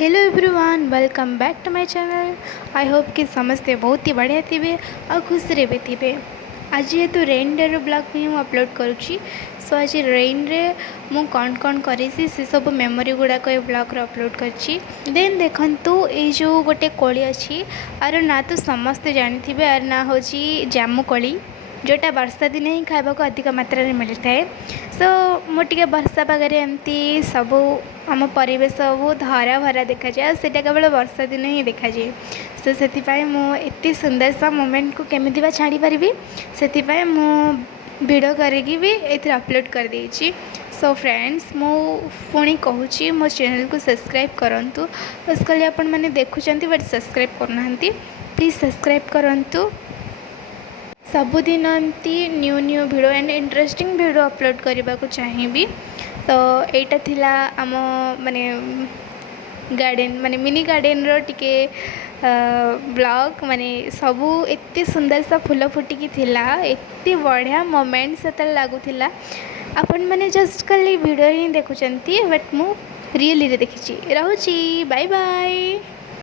Hello everyone, welcome back to my channel. I hope कि समस्ते बहुत ही बढ़िया थे और खुश रे भी थे। आज जेहेतु रेन डे ब्लॉग भी मुझे अपलोड करुँची। सो आज रेन रे मु कौन कौन करी से सब मेमोरी गुड़ाक ये ब्लॉग अपलोड करची। देन देखंतु ये जो गोटे कोली अच्छी आर ना तो समस्ते जानी आर ना हूँ जामु कोली, जोटा वर्षा दिन ही खावा को अधिक मात्रा मिलता है। सो मुझे वर्षा पागे एमती सबू आम परिवेश बहुत हरा भरा देखा जाए, सेटा केवल वर्षा दिन ही देखा जाए। सो से मुझे सुंदर सा मोमेंट को केमी बा छाड़ी पारि से वीडियो करके भी ये अपलोड कर देची। सो फ्रेंड्स मु पुणी कहूँ मो चैनल को सब्सक्राइब करूँ। आजकल आपण मैंने देखुं बट सब्सक्राइब करना, प्लीज़ सब्सक्राइब करूँ। सबुदिन एमती new new video and interesting video upload करने को चाहिए। तो यहाँ थिला आम माने गार्डन माने मिनी गार्डन रो टिके ब्लॉग माने सबू एत्ते सुंदर सा फूल फुटिकी थिला, एत्ते बढ़िया मोमेंट से लगुला। आपण मैंने जस्ट खाली वीडियो ही देखुंत बट मु रियली देखी। रहूची, बाय बाय।